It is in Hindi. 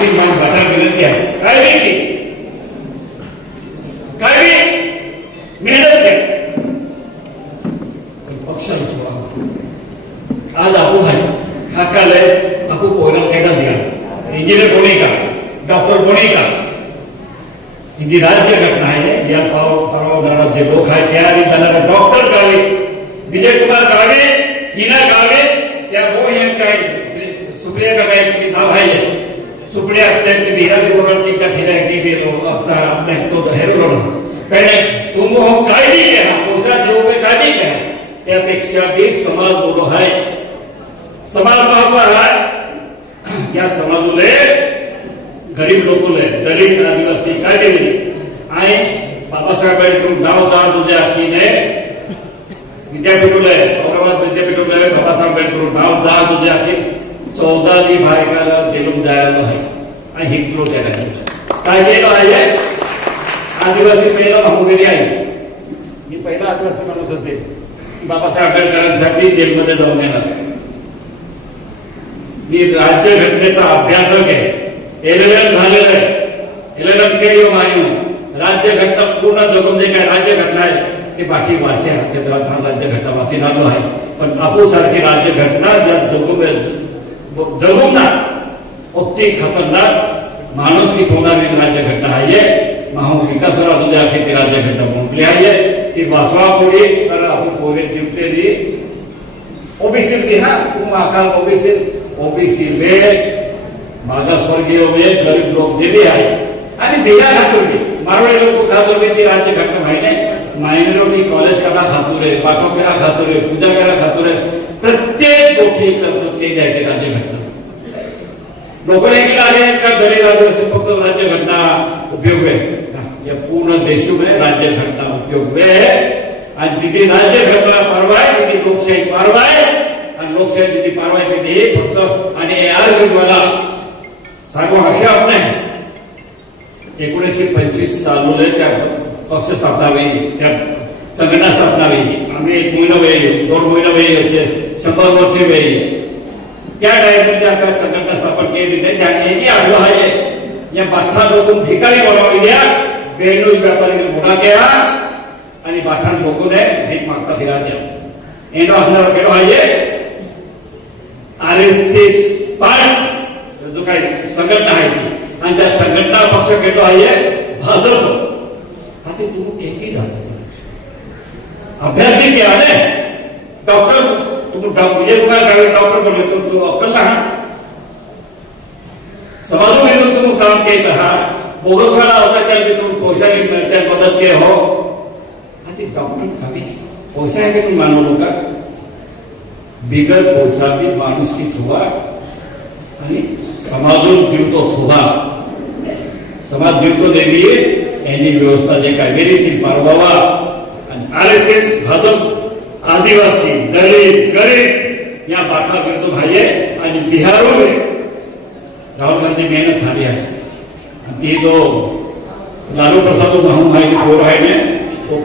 आपली मान बाटा विनंती आहे काय बी की काय बी मेहनत पण पक्षाला सोडा आज आपू आहे हक्काल आहे आपू पोहरा खेळा द्या। इंजिनियर कोणी का, डॉक्टर कोणी का। ही जी राज्य घटना है। या पाव परवानदारात जे लोक आहेत त्या आणि त्यांना डॉक्टर गावे विजयकुमार गावे हिना गावे त्या गो यांच्या सुप्रिया का काय तुम्ही नाव आहे त्यांची हीरा दिवोगन की त्या फिरा की भी लोग अपना अपने तो हेरो लोग पहले तुम हो कायदी के हा पोसा जीव पे कायदी के हा त्यापेक्षा बी समाज बोलो आहे समाज महत्व आहे या समाजूले गरीब लोकले दलित आदिवासी काय दिली आणि बाबासाहेब आंबेडकर नाव दार तुझ्या आखीने विद्यापीठले औरंगाबाद विद्यापीठले बाबासाहेब आंबेडकर नाव दार तुझ्या आखी चौदा दी बायकाला जेलून जायला आहे. आणि हिंदू त्याला केलं काय केलं आहे? आदिवासी पहिला भाऊगिरी आहे. मी पहिला आदिवासी माणूस असेल. की बाबासाहेब आंबेडकरांसाठी जेलमध्ये जाऊन येणार. मी राज्य घटनेचा अभ्यासक आहे. एलएलएम झालेलं आहे. एलएलएम केली हो मान्य राज्य घटना पूर्ण जगून जे काय राज्य घटना आहे, ते बाकी वाचे ते राज्य घटना वाची आलो आहे. पण आपू सारखी राज्य घटना ज्या जगून जगून ना। अति खतरनाक माणूस की होणारी राज्य घटना आहे माहू विकासाला तुझ्या आखी ती राज्य घटना म्हटली आहे वाचवा पुढे तर आपण पोहे जिंकतेली ओबीसी भी ना तुम आकाल ओबीसी। ओबीसी में मागासवर्गीय में गरीब लोक जे बी आहे आणि बिया खातूर बी मारवाडी लोक खातूर बी ती राज्य घटना माहिती मायनॉरिटी कॉलेज करा खातूर आहे पाठक करा खातूर पूजा करा खातूर लोकांनी केलं आहे का दलित आदिवासी फक्त राज्य घटना उपयोग आहे. या पूर्ण देशों में राज्य घटना उपयोग आहे. आणि जिथे राज्य घटना पारवाय आहे तिथे लोकशाही पारवाय. आहे आणि लोकशाही जिथे परवा आहे तिथे हे फक्त आणि आरएसएस वाला सांगू असे आपण एकोणीसशे पंचवीस सालमध्ये त्या पक्ष स्थापना वेळी त्या संघटना स्थापना वेळी आम्ही एक महिना वेळी दोन महिना वेळी होते शंभर वर्षे वेळी त्या टाइममध्ये आता संघटना स्थापन केली नाही त्या एकही आग्रह आहे या। बाठा लोकून भिकारी बनवावी द्या बेनूज व्यापारी मोठा केला आणि बाठान लोकोने भीक मागता फिरा द्या। एनो असणारा खेळ आहे आर एस एस पार्ट जो काही संघटना आहे आणि त्या संघटना पक्ष खेळतो आहे भाजप हा ते तुम्ही केकी झाला अभ्यास भी केला ने। डॉक्टर तुम्ही डॉ- विजय कुमार गावे डॉक्टर बनले तो तो अक्कल लहान समाजो विरुद्ध तुम्ही काम केत आहात बोगस वेळा होता त्या मी तुम्ही पैसा त्या मदत के हो। हा ते डॉक्टर खावी पैसा आहे की तुम्ही मानवलो का? बिगर पैसा बी माणूस की थोवा आणि समाजून जीवतो थोवा समाज जीवतो यांनी व्यवस्था वेळी ती पारवावा आणि R S S Bhajap Adivasi, Dalit, गरीब या बाका विरुद्ध भाई है आणि में राहुल गांधी मेहनत झाली है। ती जो लालू प्रसाद महू आहे पोर आहे तो